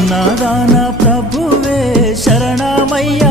ఉన్నాదాన ప్రభువే శరణమయ్యా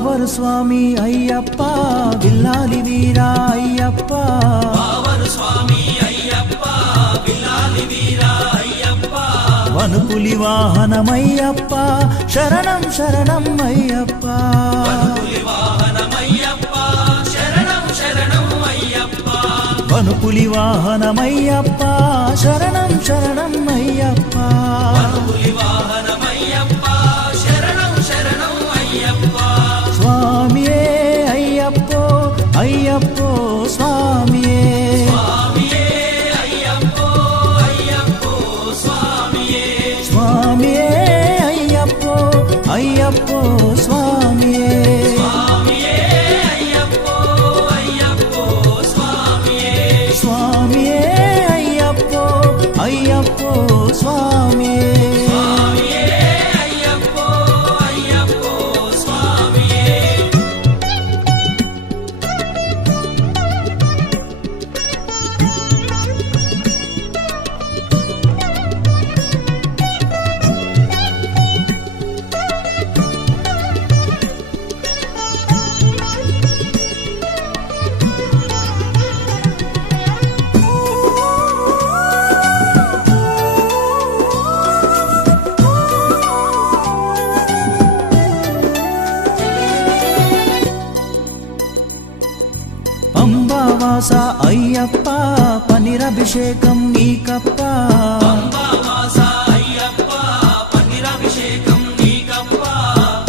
ఆవరు స్వామి అయ్యప్ప విల్లాలి వీరా అయ్యప్ప. ఆవరు స్వామి అయ్యప్ప విల్లాలి వీరా అయ్యప్ప. వనుపులి వాహనమయ్యప్ప శరణం శరణం అయ్యప్ప. వనుపులి వాహనమయ్యప్ప శరణం శరణం అయ్యప్ప. పులి వాహనమయ్యప్ప అయ్యప్ప. వాహనమయ్యప్ప పన్నీరభిషేకం నీకప్ప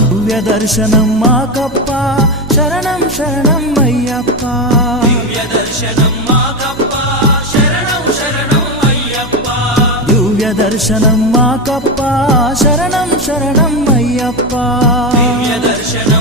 దివ్య దర్శనం మాకప్ప శరణం శరణం అయ్యప్ప దివ్య దర్శనం మాకప్ప శరణం శరణం అయ్యప్ప. దివ్య దర్శనం మాకప్ప శరణం శరణం అయ్యప్ప. దివ్య దర్శనం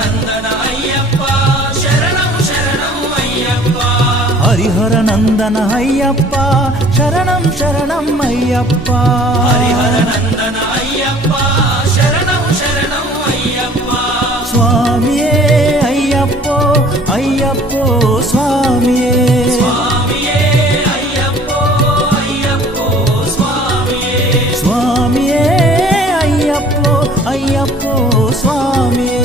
ஹரிஹர நந்தன ஐயப்பா. சரணம் சரணம் ஐயப்பா. ஹரிஹர நந்தன ஐயப்பா சரணம் சரணம் ஐயப்பா சுவாமியே ஐயப்போ ஐயப்போ சுவாமியே ஐயப்போ ஐயப்போ சுவாமியே.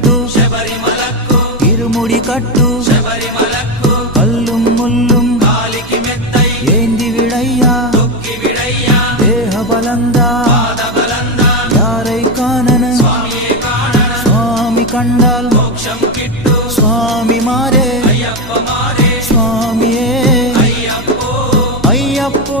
కట్టు శబరిమలకు ఇరుముడి కట్టు శబరిమలకు కల్లుం ముల్లుం కాలికి మెత్తై ఏంది విడయ్యా తొక్కి విడయ్యా దేహ బలందా పాద బలందా యారై కానన స్వామియే కానన స్వామి కండాల్ మోక్షం కిట్టు స్వామి మారే అయ్యప్ప మారే స్వామియే అయ్యప్పో అయ్యప్పో